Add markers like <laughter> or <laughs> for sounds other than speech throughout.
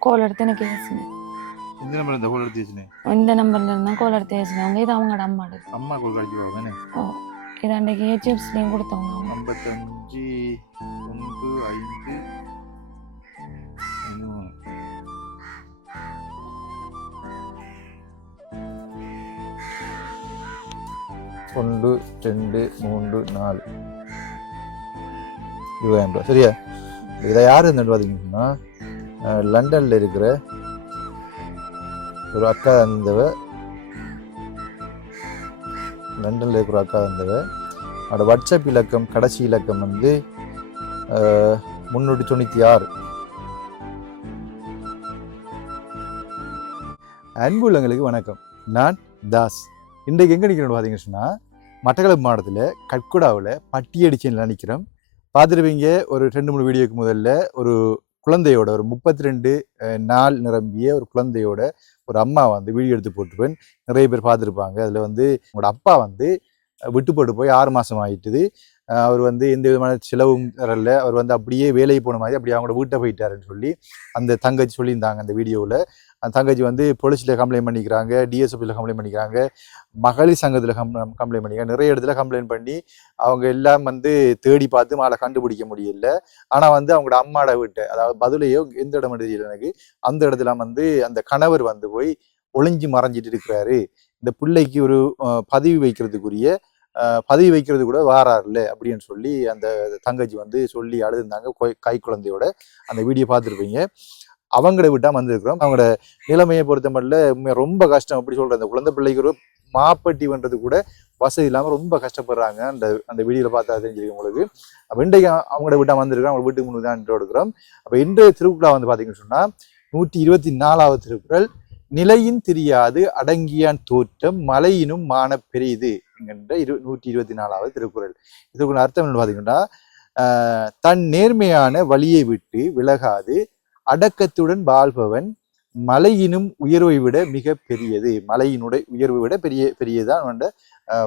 கோல் எடுத்து எனக்கு பேசினேன் இந்த நம்பர் இந்த கோல் எடுத்து வச்சுனே இந்த நம்பர்ல இருந்தா கோல் எடுத்து பேசினவங்க இது அவங்களோட அம்மாடு அம்மா கோல் கழிச்சு போவேன் ஓ இது அன்றைக்கு ஹெச்எஃப்ஸ்லேயும் கொடுத்தவங்க. ஐம்பத்தஞ்சு ஒன்று ஐந்து ஒன்று ரெண்டு மூன்று நாலு. இருபதாயிரம் ரூபாய். சரியா? இதை யார் இருந்துட்டு பார்த்தீங்கன்னா லண்டனில் இருக்கிற ஒரு அக்கா இருந்தவ. லண்டனில் இருக்கிற அக்கா இருந்தவ. அதோட வாட்ஸ்அப் இலக்கம் கடைசி இலக்கம் வந்து முன்னூற்றி தொண்ணூற்றி ஆறு. அன்புள்ளங்களுக்கு வணக்கம். நான் தாஸ். இன்றைக்கு எங்கே நிற்கிறோம் பார்த்தீங்கன்னு சொன்னால் மட்டக்களப்பு மாவட்டத்தில் கட்குடாவில் பட்டியடிச்சு நினைக்கிறோம். பார்த்துருப்பீங்க ஒரு ரெண்டு மூணு வீடியோக்கு முதல்ல ஒரு குழந்தையோட ஒரு முப்பத்தி ரெண்டு நாள் நிரம்பிய ஒரு குழந்தையோட ஒரு அம்மா வந்து வீடியோ எடுத்து போட்டுருப்பேன். நிறைய பேர் பார்த்துருப்பாங்க. அதில் வந்து உங்களோட அப்பா வந்து விட்டு போட்டு போய் ஆறு மாதம் ஆகிட்டுது அவர் வந்து எந்த விதமான செலவும் தரல. அவர் வந்து அப்படியே வேலைக்கு போன மாதிரி அப்படியே அவங்களோட வீட்டை போயிட்டாருன்னு சொல்லி அந்த தங்கச்சி சொல்லியிருந்தாங்க அந்த வீடியோவில். அந்த தங்கச்சி வந்து போலீஸில் கம்ப்ளைண்ட் பண்ணிக்கிறாங்க டிஎஸ்எஃபில் கம்ப்ளைண்ட் பண்ணிக்கிறாங்க மகளிர் சங்கத்தில் கம் கம்ப்ளைண்ட் பண்ணிக்கிறாங்க. நிறைய இடத்துல கம்ப்ளைண்ட் பண்ணி அவங்க எல்லாம் வந்து தேடி பார்த்து மாலை கண்டுபிடிக்க முடியல. ஆனால் வந்து அவங்களோட அம்மாட வீட்டை அதாவது பதிலையோ எந்த இடம் தெரியல எனக்கு அந்த இடத்துல வந்து அந்த கணவர் வந்து போய் ஒளிஞ்சு மறைஞ்சிட்டு இருக்கிறாரு. இந்த பிள்ளைக்கு ஒரு பதிவு வைக்கிறதுக்குரிய பதவி வைக்கிறது கூட வாராருல்ல அப்படின்னு சொல்லி அந்த தங்கச்சி வந்து சொல்லி அழுதுருந்தாங்க. கை குழந்தையோட அந்த வீடியோ பார்த்துருப்பீங்க. அவங்கள விட்டா வந்திருக்கிறோம் அவங்களோட நிலைமையை பொறுத்த மட்டும் ரொம்ப கஷ்டம். அப்படி சொல்ற அந்த குழந்தை பிள்ளைக்கு ஒரு மாப்பட்டி கூட வசதி இல்லாமல் ரொம்ப கஷ்டப்படுறாங்க. அந்த அந்த வீடியோவில் பார்த்தா தெரிஞ்சிருக்கு உங்களுக்கு. அப்போ இன்றைக்கு அவங்களோட விட்டா வந்திருக்கிறோம் அவங்க வீட்டுக்கு முன்னாடி தான் எடுக்கிறோம் அப்போ இன்றைய திருக்குறளா வந்து பார்த்தீங்கன்னு சொன்னால் நூற்றி இருபத்தி நாலாவது திருக்குறள் நிலையின் தெரியாது அடங்கியான் தோற்றம் மலையினும் மான பெரியது என்கின்ற இரு நூற்றி இருபத்தி நாலாவது திருக்குறள். இதுக்குள்ள அர்த்தம் என்ன பார்த்தீங்கன்னா தன் நேர்மையான வழியை விட்டு விலகாது அடக்கத்துடன் வாழ்பவன் மலையினும் உயர்வை விட மிக பெரியது. மலையினுடைய உயர்வை விட பெரிய பெரியதான் அந்த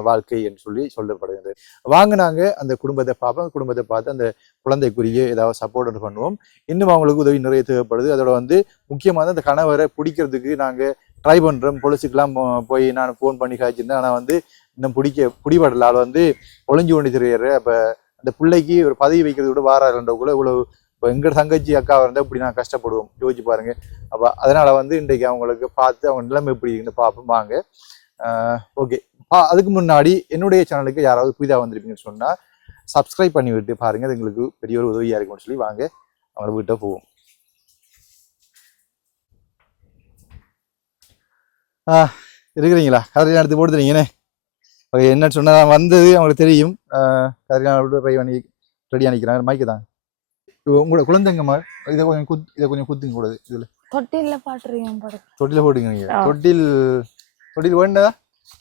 வாழ்க்கை என்று சொல்லி சொல்லப்படுகிறது. வாங்கினாங்க அந்த குடும்பத்தை பார்ப்போம். குடும்பத்தை பார்த்து அந்த குழந்தைக்குரிய ஏதாவது சப்போர்ட் பண்ணுவோம். இன்னும் அவங்களுக்கு உதவி நிறைய தேவைப்படுது. அதோட வந்து முக்கியமாக அந்த கணவரை பிடிக்கிறதுக்கு நாங்கள் ட்ரை பண்ணுறோம் பொலிசுக்கெலாம் போய் நான் ஃபோன் பண்ணி காய்ச்சிருந்தேன். ஆனால் வந்து இன்னும் பிடிக்க பிடிபடலால் வந்து ஒளிஞ்சு கொண்டு தெரியாரு அப்போ அந்த பிள்ளைக்கு ஒரு பதவி வைக்கிறது கூட வாராருன்றக்குள்ள இவ்வளோ இப்போ எங்கள் தங்கச்சி அக்காவாக இருந்தால் இப்படி நான் கஷ்டப்படுவோம். யோசிச்சு பாருங்க. அப்போ அதனால் வந்து இன்றைக்கு அவங்களுக்கு பார்த்து அவங்க நிலைமை எப்படி இருக்குன்னு பார்ப்போம். வாங்க. ஓகே. அதுக்கு முன்னாடி என்னுடைய சேனலுக்கு யாராவது புதிதாக வந்திருப்பீங்கன்னு சொன்னால் சப்ஸ்கிரைப் பண்ணி விட்டு அது எங்களுக்கு பெரிய ஒரு உதவியாக இருக்கும்னு சொல்லி வாங்க. அவங்கள வீட்டை போவோம். இருக்கிறீங்களா? கதறி எடுத்து போட்டுறீங்கண்ணே ஓகே என்ன சொன்னா வந்தது அவங்களுக்கு தெரியும். ட்ரை பண்ணி ரெடி அணிக்கிறாங்க மைக்கு தான். உங்களோட குழந்தைங்கம்மா இதை கொஞ்சம் குத் இதை கொஞ்சம் குத்துங்க கூடாது இதில். தொட்டில்ல பாட்டுறீங்க பாடு தொட்டில போட்டுங்க நீங்க ஆ. தொட்டில் தொட்டில் வேண்டா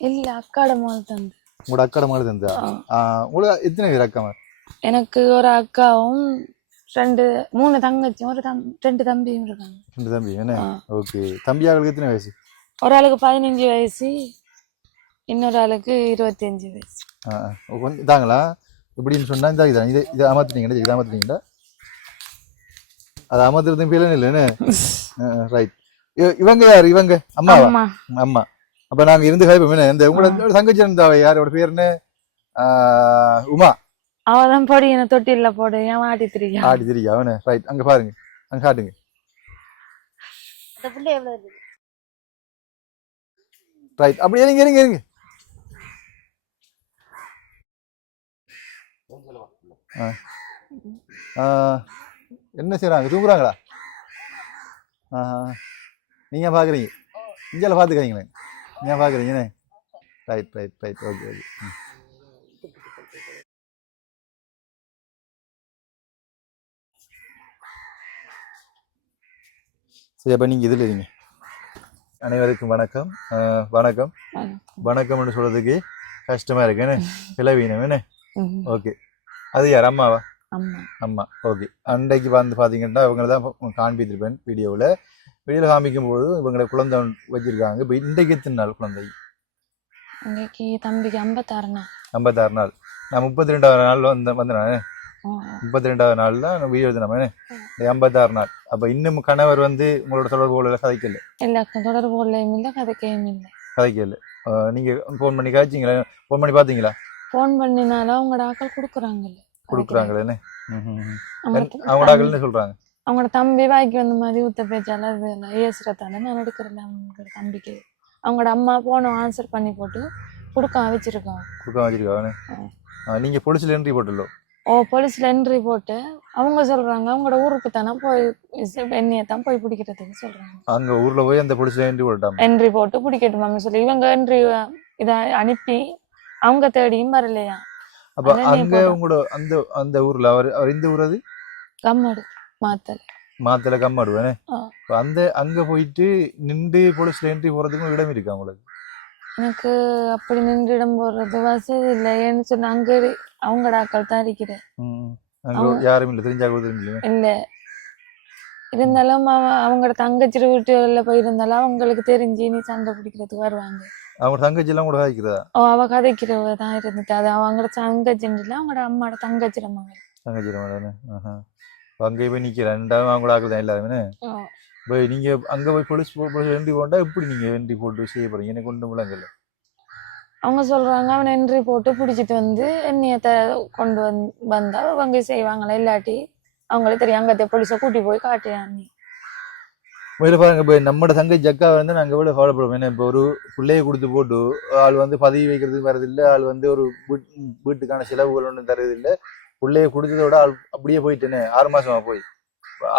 இல்ல அக்காட முதல் தந்து. உங்களோட அக்காட மாதிரி தந்தா? உங்களுக்கு எத்தனை பேர் அக்கா எனக்கு ஒரு அக்காவும் ரெண்டு மூணு தங்கச்சியும் ஒரு தம் ரெண்டு தம்பியும் இருக்காங்க. ரெண்டு தம்பி என்ன. ஓகே தம்பியாங்களுக்கு எத்தனை வயசு? ஒரு ஆளுக்கு பதினஞ்சு வயசு. இன்னொரு ஆளுக்கு இருபத்தஞ்சு வயசு. கொஞ்சம் இதாங்களா? இப்படின்னு சொன்னா இந்த இதான். இதை இதை அமர்த்துனீங்களா இதை அமர்த்துனீங்களா அது அமர்த்துறது பேர் இல்லைன்னு ரைட் இவங்க யார்? இவங்க. அம்மாவா? அம்மா. ஆமா அப்ப நாங்க இருந்து ஹைப்போம் இந்த உங்களோட தங்கச்சி இருந்தா யாரோட பேர் என்ன? ஆ, உமா. அவதான் பொடி என்ன தொட்டில்ல போடு. ஏன் ஆட்டி திரியா ஆடி தெரியா அவனு. ரைட் அங்க பாருங்க. அங்க காட்டுங்க. ரைட் அப்படி இருங்க இருங்க இருங்க ஆ. ஆ, என்ன செய்றாங்க? தூங்குறாங்களா? ஆஹா. நீங்க பாக்குறீங்க? இஞ்சால பாத்துக்கிறீங்களே நீங்க பாக்குறீங்கண்ணே right right right okay okay சரி அப்ப நீங்க இதுல இருங்க அனைவருக்கும் வணக்கம். வணக்கம். வணக்கம்னு சொல்றதுக்கு கஷ்டமா இருக்கு. என்ன? பிளவீனம் என்ன. ஓகே அது யார்? அம்மாவா? அம்மா. ஓகே அன்றைக்கு வந்து பார்த்தீங்கன்னா இவங்களை தான் காண்பித்திருப்பேன் வீடியோவில். வீடியோவில் காமிக்கும் போது இவங்களை குழந்தை வச்சிருக்காங்க. இப்போ இன்றைக்கு எத்தனை நாள் குழந்தை? இன்னைக்கு தம்பிக்கு ஐம்பத்தாறு நாள். ஐம்பத்தாறு நாள். நான் முப்பத்தி ரெண்டாவது நாள் வந்த வந்தேன்? முப்பத்தி ரெண்டாவது நாள் தான் வீடியோ இந்த ஐம்பத்தாறு நாள். அப்ப இன்னும் கணவர் வந்து உங்களோட தொடர்பு கொள்ள கதைக்கல? இல்ல தொடர்பு கொள்ளையும் இல்லை கதைக்கையும் இல்லை. கதைக்கல. அஹ் நீங்க ஃபோன் பண்ணி காய்ச்சிங்களா? ஃபோன் பண்ணி பாத்தீங்களா? ஃபோன் பண்ணினாலும் அவங்களோட ஆக்கள் கொடுக்குறாங்கல்ல கொடுக்குறாங்களேன்னு? அவங்க அவங்க டாக்கள்னு சொல்றாங்க. அவங்களோட தம்பி வாய்க்கு வந்த மாதிரி ஊத்த பேச்சால அது ஏசுறதால நான் எடுக்கிறேன் அவங்களோட தம்பிக்கு. அவங்களோட அம்மா போனோம் ஆன்சர் பண்ணி போட்டு கொடுக்க வச்சிருக்காங்க கொடுக்க வச்சிருக்காங்க நீங்க போலீஸ்ல என்ட்ரி போட்டല്ലോ ஓ போலீஸ்ல என்ட்ரி போட்டு அவங்க சொல்றாங்க அவங்களோட ஊருக்கு தானே போய் என்னைய தான் போய் பிடிக்கிறதுக்கு சொல்றாங்க. அங்க ஊர்ல போய் அந்த போலீஸ்ல என்ட்ரி போட்டாங்க என்ட்ரி போட்டு பிடிக்கட்டுமாங்க சொல்லி இவங்க என்ட்ரி இதை அனுப்பி அவங்க தேடியும் வரலையா? அப்ப அங்க. உங்களோட அந்த அந்த ஊர்ல அவர் அவர் இந்த ஊர் அது? கம்மடு மாத்தல். மாத்தல கம்மாடுவேனே அந்த அங்க போயிட்டு நின்று போலீஸ்ல என்ட்ரி போறதுக்கும் இடம் இருக்கா உங்களுக்கு? எனக்கு அப்படி நின்றுடம் போடுறது வசதி இல்லை. ஏன்னு சொன்னா அங்க அவங்களோட ஆக்கள் தான் இருக்கிறேன். யாரும் இல்ல. தெரிஞ்சா கூட தெரிஞ்சு இல்ல. இருந்தாலும் அவ- அவங்களோட தங்கச்சி வீட்டுல போயிருந்தாலும் அவங்களுக்கு தெரிஞ்சு நீ சண்டை பிடிக்கிறதுக்கு வருவாங்க. அவங்க தங்கச்சி எல்லாம் கூட காய்க்கிறதா ஓ அவ கதைக்கிறவ தான் இருந்துட்டு அது அவங்களோட தங்கச்சின்னு இல்லை அவங்களோட அம்மாவோட தங்கச்சிட மகள் தங்கச்சி மேடம் அங்கே போய் நிக்கிறேன் ரெண்டாவது அவங்க கூட ஆக்குது தான் ஓ, போய் நீங்க அங்க போய் போலீஸ் போலீஸ் என்ட்ரி போட்டா எப்படி நீங்க என்ட்ரி போட்டு செய்ய போறீங்க? எனக்கு ஒன்றும் விளங்கல. அவங்க சொல்றாங்க அவன் என்ட்ரி போட்டு பிடிச்சிட்டு வந்து என்னைய த கொண்டு வந்து வந்தா அவங்க செய்வாங்களா இல்லாட்டி அவங்களே தெரியும் அங்கத்தை போலீஸை கூட்டி போய் காட்டியான்னு முதல்ல பாருங்க இப்போ நம்மட தங்கச்சி அக்கா வந்து நாங்கள் எவ்வளோ கவலைப்படுவோம் ஏன்னா இப்போ ஒரு பிள்ளையை கொடுத்து போட்டு ஆள் வந்து பதவி வைக்கிறதுக்கு வரதில்லை ஆள் வந்து ஒரு வீட் வீட்டுக்கான செலவுகள் ஒன்றும் தரதில்லை பிள்ளைய கொடுத்ததோட ஆள் அப்படியே போயிட்டேனே ஆறு மாசமா போய்.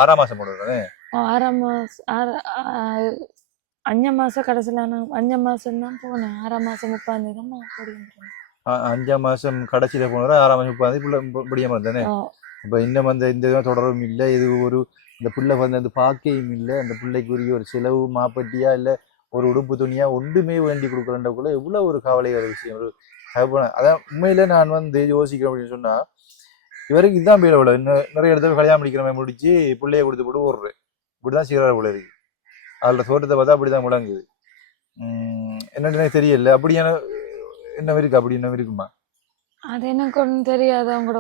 ஆறாம் மாசம் போடுறேன் ஓ, ஆறாம் மாசம் ஆறு ஆ- அஞ்சு மாசம் கடைசியில் நான் அஞ்சு மாசம் தான் போனேன். ஆறாம் மாசம் முப்பாந்தேதி தான் அஞ்சாம் மாசம் கடைசியில போனவரை ஆறாம் மாசம் பிள்ளை படியாம இருந்தேனே ஓ, இப்போ இன்னும் அந்த இந்த இதுவும் தொடரும் இல்லை இது ஒரு இந்த பிள்ளை வந்து அந்த பார்க்கையும் இல்லை அந்த பிள்ளைக்குரிய ஒரு செலவு மாப்பட்டியா இல்லை ஒரு உடுப்பு துணியாக ஒன்றுமே வேண்டி கொடுக்குறன்றக்குள்ள எவ்வளோ ஒரு கவலை விஷயம் ஒரு தகப்பன அதான் உண்மையில நான் வந்து யோசிக்கிறேன் அப்படின்னு சொன்னால் இவருக்கு இதுதான் போயிட விட இன்னும் நிறைய இடத்துல கல்யாணம் முடிக்கிற மாதிரி முடிச்சு பிள்ளைய கொடுத்து போட்டு ஓடுறேன் இப்படிதான் சீராக போல இருக்கு. அதில் தோட்டத்தை பார்த்தா அப்படிதான் முழங்குது. என்னன்னு எனக்கு தெரியல. அப்படியான என்ன இருக்கு அப்படி என்ன இருக்குமா? அது எனக்கு ஒன்றும் தெரியாது. அவங்களோட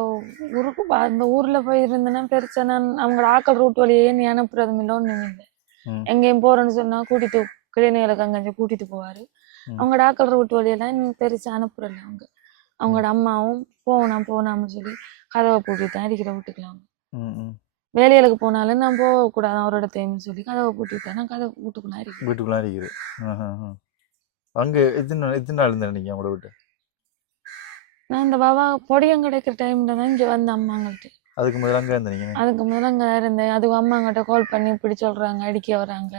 ஊருக்கு பா- அந்த ஊர்ல போய் இருந்தேன்னா பெருசா நான் அவங்களோட ஆக்கள் ரூட் வழியே நீ அனுப்புறதும் இல்லை ஒண்ணும் இல்லை ம். எங்கேயும் போறேன்னு சொன்னா கூட்டிட்டு கிளினிகளுக்கு அங்கே கூட்டிட்டு போவாரு. ம். அவங்களோட ஆக்கள் ரூட் வழியெல்லாம் இன்னும் பெருசா அனுப்புறல அவங்க. அவங்களோட அம்மாவும் போனா போனாம்னு சொல்லி கதவை பூட்டி தான் இருக்கிற வீட்டுக்கலாம் ம் ம். வேலைகளுக்கு போனாலும் நான் போகக்கூடாது அவரோட தேவைன்னு சொல்லி கதவை பூட்டிட்டேன் நான் கதவை வீட்டுக்குள்ள வீட்டுக்குள்ள இருக்குது ஆஹா, ஆஹா. அங்க எத்தனை நாள் எத்தனை நாள் இருந்தேன் நீங்க உங்களோட வீட்டு? நான் இந்த பாபா பொடியம் கிடைக்கிற டைம்ல தான் இங்க வந்த அம்மாங்கள்ட்ட அதுக்கு முதல்ல அங்க இருந்தீங்க அதுக்கு முதல்ல அங்க இருந்தேன் அதுக்கு அம்மாங்கிட்ட கால் பண்ணி இப்படி சொல்றாங்க அடிக்க வராங்க.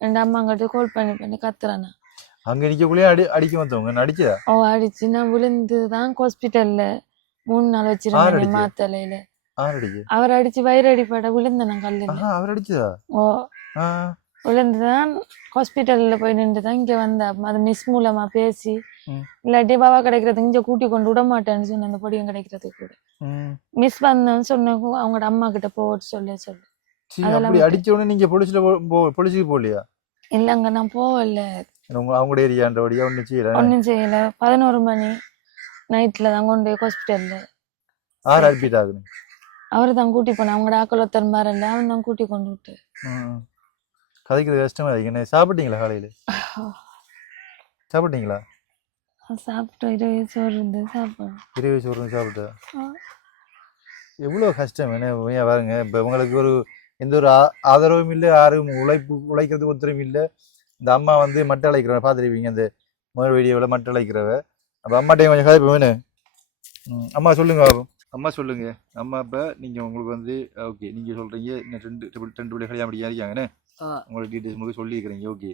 ரெண்டு அம்மாங்கிட்ட கால் பண்ணி பண்ணி கத்துறேன் நான். அங்க அடி அடிக்க வந்தவங்க அடிச்சதா ஓ அடிச்சு. நான் விழுந்து தான் ஹாஸ்பிட்டல்ல மூணு நாள் வச்சிருந்தேன்? மாத்தலையில அவர் அடிச்சு வயிறு அடிப்பட விழுந்தேன் நான் கல்லுல. ஆஹா அவர் அடிச்சதா? ஓ. விழுந்து தான் ஹாஸ்பிட்டல்ல போய் நின்று தான் இங்க வந்தேன். அது மிஸ் மூலமா பேசி. இல்லாட்டி பாபா கிடைக்கிறதுக்கு இங்க கூட்டி கொண்டு விட மாட்டேன்னு சொன்ன அந்த பொடியும் கிடைக்கிறதுக்கு கூட. மிஸ் வந்தேன்னு சொன்ன அவங்களோட அம்மா கிட்ட போட்டு சொல்லி சொல்லு. அதெல்லாம். அடிச்ச உடனே நீங்க போலீஸ்ல போலீஸுக்கு போகலையா? இல்லைங்க நான் போகல. அவங்களோட ஏரியான்றபடியா ஒன்றும் செய்யல. ஒன்றும் செய்யல. பதினோரு மணி நைட்ல தான் கொண்டு போய் ஹாஸ்பிட்டல்ல ஆறு அட்மிட் ஆகுது அவரு தான் கூட்டி போனேன். அவங்களோட ஆக்கள் ஒருத்தர் மாறல அவன் தான் கூட்டி கொண்டு விட்டு. கதைக்கிறது கஷ்டமா இருக்கு என்ன சாப்பிட்டீங்களா காலையில? சாப்பிட்டீங்களா? சாப்பிட்டு இருபது சோறு இருந்து சாப்பிடுவேன் இரவு சோறு சாப்பிட்டா? ஆ. எவ்வளோ கஷ்டம். என்ன உண்மையா பாருங்க. இப்போ உங்களுக்கு ஒரு எந்த ஒரு ஆ- ஆதரவும் இல்லை யாரும் உழைப்பு உழைக்கிறதுக்கு ஒத்துழையும் இல்லை. இந்த அம்மா வந்து மட்டை அழைக்கிறவ பார்த்துருப்பீங்க அந்த முதல் வீடியோவில் மட்டை அழைக்கிறவ. அப்போ அம்மாட்டையும் கொஞ்சம் கதைப்போம் வேணு அம்மா சொல்லுங்க அம்மா சொல்லுங்க. அம்மா இப்போ நீங்கள் உங்களுக்கு வந்து ஓகே நீங்கள் சொல்கிறீங்க ரெண்டு ரெண்டு- பிள்ளை கல்யாணம் படிக்க இருக்காங்கன்னு ஆ. உங்களுக்கு டீட்டெயில்ஸ் உங்களுக்கு சொல்லியிருக்கிறீங்க ஓகே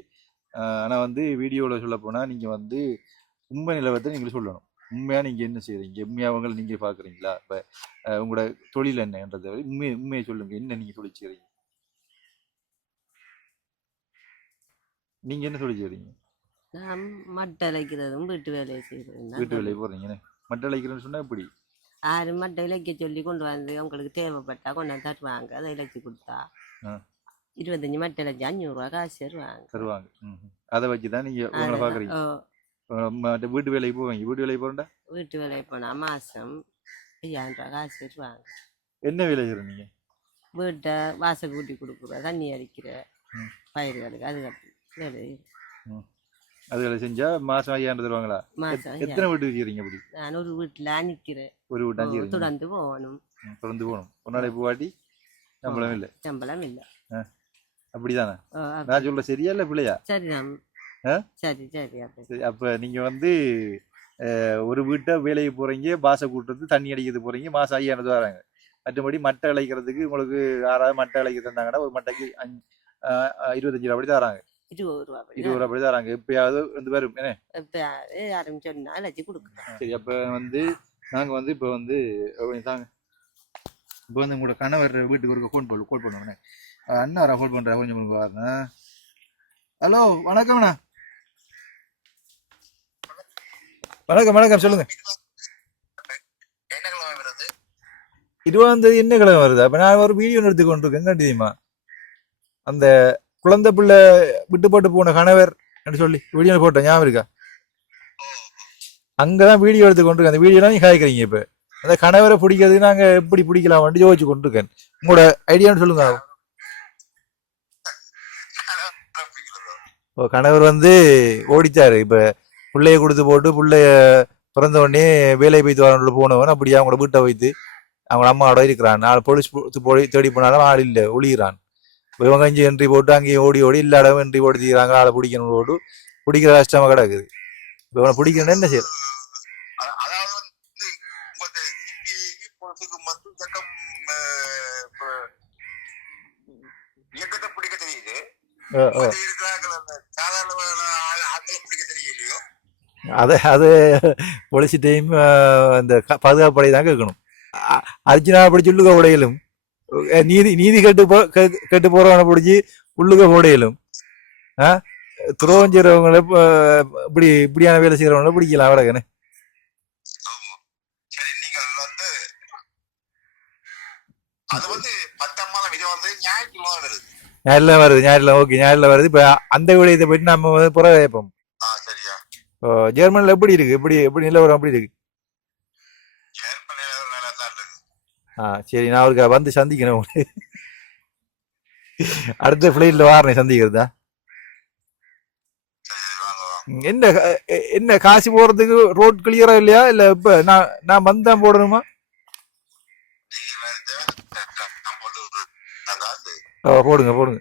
ஆனால் வந்து வீடியோவில் சொல்ல போனால் நீங்கள் வந்து உண்மை நிலவரத்தை நீங்கள் சொல்லணும். உண்மையாக நீங்கள் என்ன செய்கிறீங்க உண்மையாக அவங்களை நீங்கள் பார்க்குறீங்களா இப்போ உங்களோட தொழில் என்னன்றதை உண்மையை உண்மையை சொல்லுங்க. என்ன நீங்கள் தொழில் செய்கிறீங்க நீங்கள் என்ன நான் மட்டை அழைக்கிறதும் வீட்டு வேலையை செய்கிறதும் தான் வீட்டு வேலையை போடுறீங்கன்னு மட்டை அழைக்கிறேன்னு சொன்னால் எப்படி? ஆறு மட்டை இலக்கிய சொல்லி கொண்டு வந்து அவங்களுக்கு தேவைப்பட்டா கொண்டு வந்து தருவாங்க. அதை இலக்கி கொடுத்தா. இருபத்தஞ்சி மட்டை இலக்கி அஞ்சூறுரூவா காசு தருவாங்க. தருவாங்க. அதை வச்சு தான் நீங்கள் உங்களை. பார்க்குறீங்க. வீட்டு வேலைக்கு போவீங்க. வீட்டு வேலைக்கு போகிறேன்டா வீட்டு வேலைக்கு போனால் மாதம் ஐயாயிரம் ரூபா காசு தருவாங்க. என்ன வேலை செய்கிறீங்க வீட்டை வாசல் கூட்டி கொடுக்குற தண்ணி அடிக்கிற. பயிர்களுக்கு அது வேலை அது வேலை செஞ்சால் மாதம் ஐயாயிரம் தருவாங்களா? எத்தனை வீட்டு வச்சுக்கிறீங்க அப்படி? நான் ஒரு வீட்டில் நிற்கிறேன் ஒரு வீட்டு அஞ்சு இருக்கீங்க. தொடர்ந்து போகணும். தொடர்ந்து போகணும். ஒரு நாளைக்கு போவாட்டி சம்பளம் இல்லை. சம்பளம் இல்லை. அப்படிதானே? நான் சொல்ல சரியா இல்லை பிள்ளையா சரி? சரி சரி அப்போ நீங்கள் வந்து ஒரு வீட்டை வேலைக்கு போகிறீங்க பாசை கூட்டுறது தண்ணி அடிக்கிறது போகிறீங்க மாதம் ஐயாயிரம் ரூபா வராங்க. மற்றபடி மட்டை அழைக்கிறதுக்கு உங்களுக்கு ஆறாவது மட்டை அழைக்க தந்தாங்கன்னா ஒரு மட்டைக்கு அஞ்சு இருபத்தஞ்சு ரூபா அப்படி தராங்க இருபது ரூபா இருபது ரூபா அப்படி தராங்க எப்பயாவது வந்து வரும் என்ன? சொன்னால் வச்சு கொடுக்குறேன் சரி அப்போ வந்து நாங்கள் வந்து இப்போ வந்து தாங்க இப்போ வந்து உங்களோட கணவர் வீட்டுக்கு ஒரு ஃபோன் பண்ணு கோல் பண்ணுவோண்ணே அண்ணா வரா ஃபோன் பண்ணுறா கொஞ்சம் பாருண்ணா ஹலோ வணக்கம்ண்ணா வணக்கம் வணக்கம் சொல்லுங்க. இருபதாம் தேதி என்ன கிழமை வருது? அப்போ நான் ஒரு வீடியோ எடுத்து கொண்டிருக்கேன். கண்டு தெரியுமா? அந்த குழந்தை பிள்ளை விட்டு போட்டு போன கணவர் என்று சொல்லி வீடியோ போட்டேன். ஞாபகம் இருக்கா? அங்கதான் வீடியோ எடுத்து கொண்டிருக்கேன். அந்த வீடியோலாம் நீ காய்க்கிறீங்க இப்ப. அந்த கணவரை பிடிக்கிறதுக்கு நாங்க எப்படி பிடிக்கலாம் யோசிச்சு கொண்டிருக்கேன். உங்களோட ஐடியான்னு சொல்லுங்க. ஓ கணவர் வந்து ஓடிச்சாரு இப்ப பிள்ளைய கொடுத்து போட்டு பிள்ளைய பிறந்த உடனே வேலை போய்த்து வரணுள்ள போனவன் அப்படியே அவங்களோட வீட்டை வைத்து அவங்க அம்மாவோட இருக்கிறான். நாலு போலீஸ் போய் தேடி போனாலும் ஆள் இல்லை ஒளிகிறான் இப்ப இவங்க அஞ்சு என்ட்ரி போட்டு அங்கேயும் ஓடி ஓடி இல்ல இடம் என்ட்ரி போட்டு தீராங்க ஆளை பிடிக்கணும் போட்டு பிடிக்கிற கஷ்டமா கிடக்குது. இப்ப இவனை பிடிக்கணும்னா என்ன இப்ப இயக்கத்தை பிடிக்க தெரியுது ஓ. மத்த இருக்கிறார்கள் அந்த சாதாரண ஆள்- ஆட்களை பிடிக்க தெரியலையோ அதை அது பொலிசி டைம் இந்த பாதுகாப்பு படை தான் கேட்கணும் அர்ஜுனா அப்படி சொல்லுக உடையிலும் நீதி நீதி கெட்டு போ கெட்டு போறவனை பிடிச்சி உள்ளுக போடையிலும் ஆ துரோகம் செய்யறவங்கள இப்படி இப்படியான வேலை செய்யறவங்கள பிடிக்கலாம் அவடகனே ஞாயிற்றுக்கிழமை வருது ஞாயிறுல வருது ஞாயிறுல ஓகே ஞாயிறுல வருது இப்ப அந்த விடயத்தை பற்றி நம்ம வந்து புற வைப்போம் ஜெர்மனில எப்படி இருக்கு? எப்படி எப்படி நிலவரம் எப்படி இருக்கு? தான் ஆ சரி நான் அவருக்கு வந்து சந்திக்கணும் உங்களுக்கு அடுத்த ஃபிளைட்ல வாரேன் சந்திக்கிறதா? என்ன என்ன காசு போறதுக்கு ரோட் கிளியரா இல்லையா? இல்ல இப்ப நான் நான் வந்தா போடணுமா? காசு. ஓ, போடுங்க போடுங்க.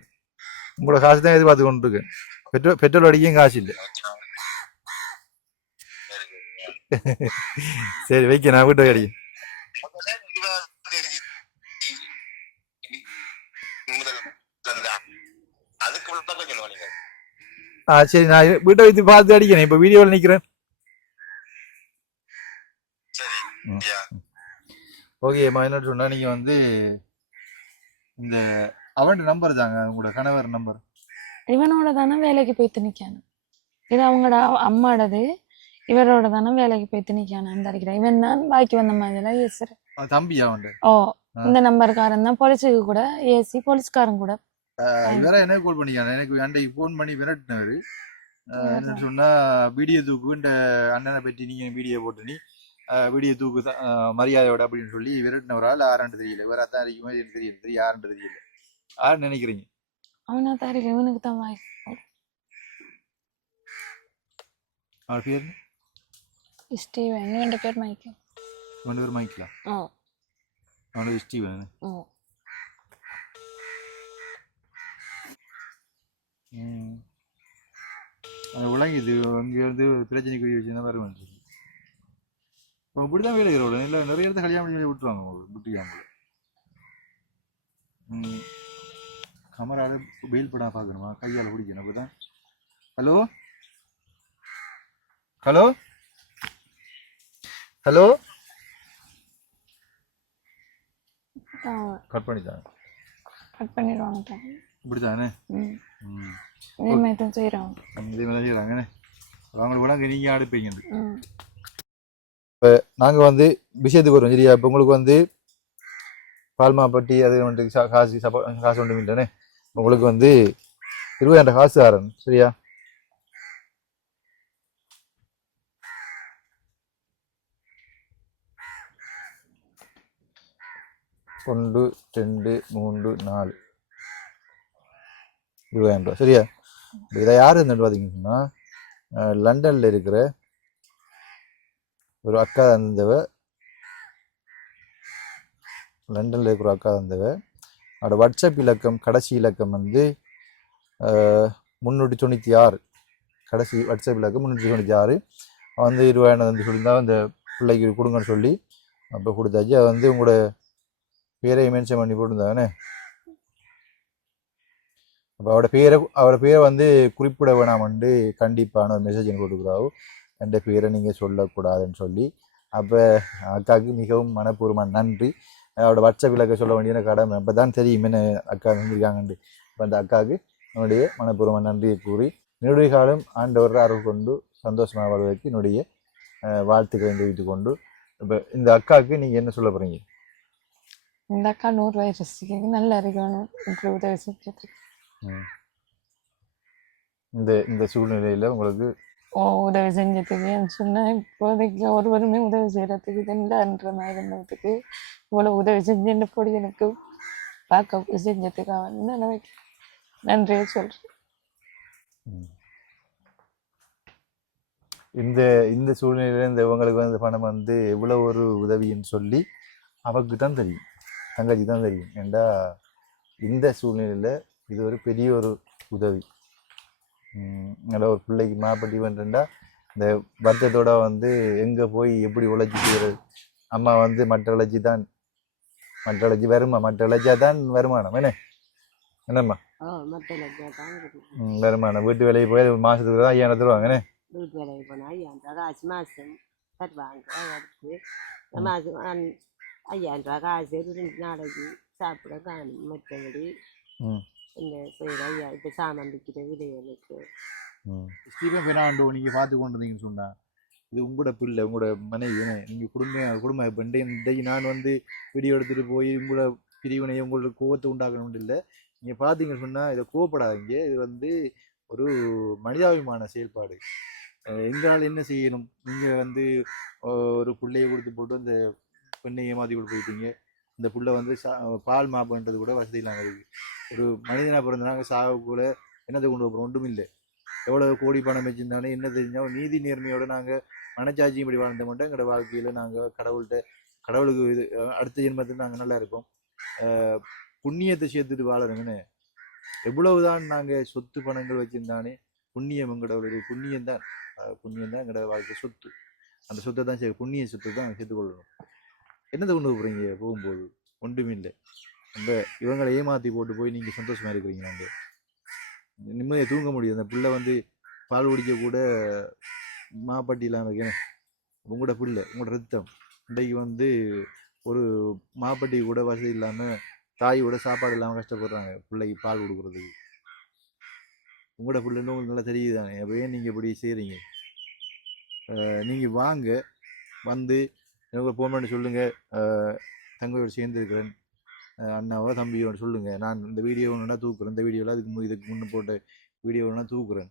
உங்களோட காசு தான் எதிர்பார்த்து கொண்டு இருக்கேன் பெட்ரோல் பெட்ரோல் அடிக்கவும் காசு இல்லை. <laughs> சரி வைக்க நான் வீட்டு அடி ஆ சரி நான் வீட்டை வைத்து பார்த்து அடிக்கிறேன். இப்ப வீடியோவில் நிக்கிறேன். சரி ம். ஓகே என்ன சொன்னா நீங்க வந்து இந்த அவன் நம்பர் தாங்க உங்களோட கணவர் நம்பர் இவனோட தானே வேலைக்கு போயிட்டு நிக்கானு இது அவங்களோட அம்மாடது. இவரோட தானே வேலைக்கு போய்த்து நிக்கானு அந்த அடிக்கிறேன். இவன் தான் பாக்கி வந்த மாதிரிலாம் பேசுறேன் தம்பி அவன் ஓ. இந்த நம்பருக்காரன் தான் போலீஸுக்கு கூட ஏசி போலீஸ்காரன் கூட. வேற என்ன கால் பண்ணிக்கான எனக்கு அன்றைக்கு ஃபோன் பண்ணி விரட்டினவர். என்ன சொன்னா வீடியோ தூக்கு. இந்த அண்ணனை பற்றி நீங்க வீடியோ போட்டு நீ வீடியோ தூக்கு தான் மரியாதையோட அப்படின்னு சொல்லி விரட்டினவரால் யாருன்னு தெரியல. வேற அதான் இருக்குமே எனக்கு தெரியல தெரியும் யாருன்னு தெரியல. யாருன்னு நினைக்கிறீங்க? அவனா தான் இருக்கு. இவனுக்கு தான் வாய். அவர் பேர் ஸ்டீவன். இவன் பேர் மைக்கேல் ரெண்டு பேர் மைக்கலாம் ஓ அவனோட ஸ்டீவன். ஓ ம். அது விளங்குது அங்கே வந்து பிரச்சனைக்குரிய விஷயம் தான் வருவேன் சொல்லி இப்போ இப்படி தான் வேலை இருக்கிறோம் இல்லை நிறைய இடத்துல கல்யாணம் பண்ணி விட்டுருவாங்க ம். கமரால வெயில் படம் பார்க்கணுமா? கையால் பிடிக்கணும் அப்போ தான் ஹலோ ஹலோ ஹலோ? கட் பண்ணிட்டாங்க. கட் பண்ணிடுவாங்க இப்படி தானே ம். இதே மாதிரி தான் செய்கிறாங்க இதே மாதிரி செய்கிறாங்கண்ணே அவங்களுக்கு நீங்கள் அடுப்பீங்க ம். நாங்கள் வந்து விஷயத்துக்கு வரோம் சரியா? இப்போ உங்களுக்கு வந்து பால்மாப்பட்டி அது வந்து சா- காசு சப்பா காசு ஒன்றும் இல்லைண்ணே உங்களுக்கு வந்து இருபதாயிரம் காசு ஆரன் சரியா? ஒன்று ரெண்டு மூன்று நாலு. இருபதாயிரம் ரூபா சரியா? இதை யார் இருந்துட்டு பார்த்தீங்கன்னா லண்டனில் இருக்கிற ஒரு அக்கா தந்தவ லண்டனில் இருக்கிற ஒரு அக்கா தந்தவ அவரோட வாட்ஸ்அப் இலக்கம் கடைசி இலக்கம் வந்து முந்நூற்றி தொண்ணூற்றி ஆறு. கடைசி வாட்ஸ்அப் இலக்கம் முந்நூற்றி தொண்ணூற்றி ஆறு. வந்து இருபதாயிரம் வந்து சொல்லியிருந்தா அந்த பிள்ளைக்கு கொடுங்கன்னு சொல்லி அப்போ கொடுத்தாச்சு. அது வந்து உங்களோட பேரை மென்ஷன் பண்ணி போட்டிருந்தாங்கண்ணே அப்போ அவரோட பேரை அவரோட பேரை வந்து குறிப்பிட வேணாமண்டு கண்டிப்பான ஒரு மெசேஜ் போட்டுக்கிறாவோ என் பேரை நீங்கள் சொல்லக்கூடாதுன்னு சொல்லி. அப்போ அக்காவுக்கு மிகவும் மனப்பூர்வமாக நன்றி. அவரோட வாட்ஸ்அப் இலக்க சொல்ல வேண்டிய கடமை இப்போ தான் தெரியும் என்ன அக்கா வந்திருக்காங்கண்டு இப்போ அந்த அக்காவுக்கு என்னுடைய மனப்பூர்வமாக நன்றியை கூறி நெடுடைய காலம் ஆண்டவர் அருள் கொண்டு சந்தோஷமாக வாழ்வதற்கு என்னுடைய வாழ்த்துக்களை தெரிவித்து கொண்டு இப்போ இந்த அக்காவுக்கு நீங்கள் என்ன சொல்ல போகிறீங்க இந்த அக்கா நூறு வயசுக்கு நல்லா இருக்கணும் இப்படி உதவி செஞ்சதுக்கு இந்த இந்த சூழ்நிலையில் உங்களுக்கு உதவி செஞ்சதுக்கு சொன்னா இப்போதைக்கு ஒருவருமே உதவி செய்யறதுக்கு இல்லைன்ற மாதிரி இருந்ததுக்கு இவ்வளவு உதவி செஞ்சு இந்த பொடி எனக்கு. பார்க்க செஞ்சதுக்காக வந்து நினைக்க நன்றியை சொல்றேன். இந்த இந்த சூழ்நிலையில் இந்த இவங்களுக்கு வந்து பணம் வந்து எவ்வளோ ஒரு உதவின்னு சொல்லி அவருக்கு தான் தெரியும். தங்கச்சி தான் தெரியும். ஏண்டா இந்த சூழ்நிலையில் இது ஒரு பெரிய ஒரு உதவி. நல்ல ஒரு பிள்ளைக்கு மாப்பட்டி பண்ணுறா இந்த வருத்தத்தோட வந்து எங்கே போய் எப்படி உழைச்சி செய்கிறது அம்மா வந்து மற்ற உழைச்சி தான் மற்ற உழைச்சி வருமா? மற்ற உழைச்சா தான் வருமானம் என்ன? என்னம்மா? வருமானம். வீட்டு வேலைக்கு போய் மாதத்துக்கு தான் ஐயாயிரம் தருவாங்க என்ன? வீட்டு வேலைக்கு போனால் ஐயாயிரம் மாதம் தருவாங்க. ஐயாயிரம் ரூபா காசு ரெண்டு நாளைக்கு சாப்பிட காணும். மற்றபடி. இந்த செய்கிற ஐயா இப்போ சாமான் விற்கிற விலைகளுக்கு ஸ்டீபன் பெர்னாண்டோ நீங்கள் பார்த்து கொண்டு இருந்தீங்கன்னு சொன்னா. இது உங்களோட பிள்ளை உங்களோட மனைவி நீங்கள் குடும்ப குடும்பம் இப்போ இன்றைக்கு நான் வந்து வீடியோ எடுத்துகிட்டு போய் உங்களோட பிரிவினை உங்களோட கோவத்தை உண்டாக்கணும்னு இல்லை. நீங்கள் பார்த்தீங்கன்னு சொன்னால் இதை கோவப்படாதீங்க இது வந்து ஒரு மனிதாபிமான செயல்பாடு. எங்களால் என்ன செய்யணும்? நீங்கள் வந்து ஒரு பிள்ளையை கொடுத்து போட்டு அந்த பெண்ணை ஏமாத்தி கொண்டு போயிட்டீங்க. இந்த புள்ள வந்து சா பால் மாப்புன்றது கூட வசதி இல்லாமல் இருக்குது ஒரு மனிதனாக பிறந்தனாங்க சாகக்கூட என்னத்தை கொண்டு போகிறோம் ஒன்றும் இல்லை எவ்வளோ கோடி பணம் வச்சுருந்தாலும் என்ன தெரிஞ்சாலும் நீதி நேர்மையோடு நாங்கள் மனச்சாட்சி இப்படி வாழ்ந்த மட்டும் எங்களோட வாழ்க்கையில் நாங்கள் கடவுள்கிட்ட கடவுளுக்கு இது அடுத்த ஜென்மத்தில் நாங்கள் நல்லா இருப்போம். புண்ணியத்தை சேர்த்துட்டு வாழறோங்கன்னு எவ்வளவுதான் நாங்கள் சொத்து பணங்கள் வச்சுருந்தானே புண்ணியம் எங்களோட புண்ணியம் தான் புண்ணியம் தான் எங்களோட வாழ்க்கை சொத்து. அந்த சொத்தை தான் சரி புண்ணிய சொத்தை தான் சேர்த்துக்கொள்ளணும் என்னத்தை கொண்டு போகிறீங்க போகும்போது. ஒன்றுமே இல்லை. அந்த இவங்களை ஏமாற்றி போட்டு போய் நீங்கள் சந்தோஷமா இருக்கிறீங்க நாங்கள் நிம்மதியை தூங்க முடியும் அந்த பிள்ளை வந்து பால் குடிக்க கூட மாப்பட்டி இல்லாமல் இருக்கேன். உங்களோட பிள்ளை உங்களோட ரத்தம். இன்றைக்கு வந்து ஒரு மாப்பட்டி கூட வசதி இல்லாமல் தாய் கூட சாப்பாடு இல்லாமல் கஷ்டப்படுறாங்க பிள்ளைக்கு பால் கொடுக்குறதுக்கு. உங்களோட பிள்ளைன்னு உங்களுக்கு நல்லா தெரியுது தானே அப்போ ஏன் நீங்கள் இப்படி செய்கிறீங்க நீங்கள் வாங்க. வந்து எனக்கு ஃபோன் பண்ணி சொல்லுங்கள் தங்கையோட சேர்ந்துருக்கிறேன். அண்ணாவோ தம்பியோட சொல்லுங்கள் நான் இந்த வீடியோ ஒன்றுனா தூக்குறேன். இந்த வீடியோவில் அதுக்கு மு- இதுக்கு முன்னே போட்ட வீடியோ ஒன்றா தூக்குறேன்.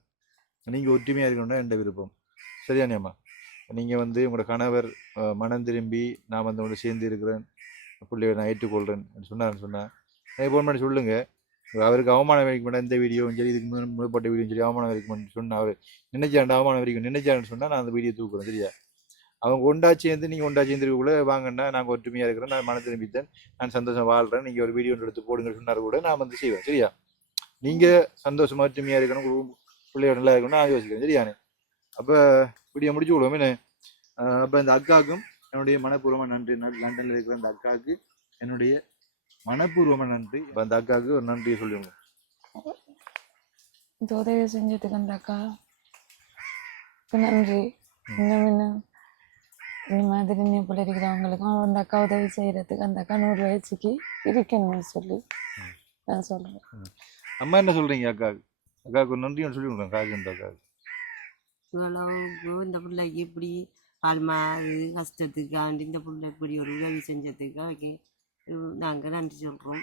நீங்கள் ஒற்றுமையாக இருக்கணும்னா எந்த விருப்பம்? சரியானேம்மா நீங்கள் வந்து உங்களோட கணவர் மனம் திரும்பி நான் வந்து உங்களோட சேர்ந்து இருக்கிறேன் பிள்ளைய நான் ஏற்றுக்கொள்கிறேன் சொன்னார்னு சொன்னேன் எனக்கு ஃபோன் பண்ணி சொல்லுங்கள் அவருக்கு அவமானம் வரைக்கும் வேண்டாம் இந்த வீடியோவும் சரி இதுக்கு முன்ன முழுப்பட்ட வீடியோ சரி அவமானம் வரைக்கும் சொன்னால் அவர் நினைச்சாண்டு அவமானம் வரைக்கும் நினைச்சாண்டு சொன்னால் நான் அந்த வீடியோ தூக்குறேன். சரியா? அவங்க ஒண்டா சேர்ந்து நீங்கள் ஒண்டா சேர்ந்துருக்குள்ள வாங்கன்னா நாங்கள் ஒற்றுமையாக இருக்கிறேன் நான் மன திரும்பித்தேன் நான் சந்தோஷம் வாழ்கிறேன் நீங்கள் ஒரு வீடியோ எடுத்து போடுங்க சொன்னார் கூட நான் வந்து செய்வேன் சரியா? நீங்கள் சந்தோஷமா ஒற்றுமையாக இருக்கணும் பிள்ளையோட நல்லா இருக்கணும் நான் யோசிக்கிறேன் சரியானே அப்போ வீடியோ முடிச்சு விடுவோமே அப்போ இந்த அக்காவுக்கும் என்னுடைய மனப்பூர்வமான நன்றி லண்டன்ல இருக்கிற அந்த அக்காவுக்கு என்னுடைய மனப்பூர்வமான நன்றி. இப்போ அந்த அக்காவுக்கு ஒரு நன்றியை சொல்லுங்க இந்த உதவி செஞ்சதுக்கு அந்த அக்கா நன்றி. இன்னும் இன்னும் இந்த மாதிரி நீ போல இருக்கிறவங்களுக்கும் அந்த அக்கா உதவி செய்யறதுக்கு அந்த அக்கா நூறு வயசுக்கு இருக்கணும்னு சொல்லி நான் சொல்றேன். அம்மா என்ன சொல்றீங்க அக்காவுக்கு? அக்காவுக்கு நன்றி சொல்லி விடுங்க அக்காவுக்கு இந்த அக்காவுக்கு. இவ்வளவு இந்த பிள்ளைக்கு இப்படி பால்மா அது கஷ்டத்துக்காண்டி இந்த பிள்ளை இப்படி ஒரு உதவி செஞ்சதுக்காக நாங்கள் நன்றி சொல்கிறோம்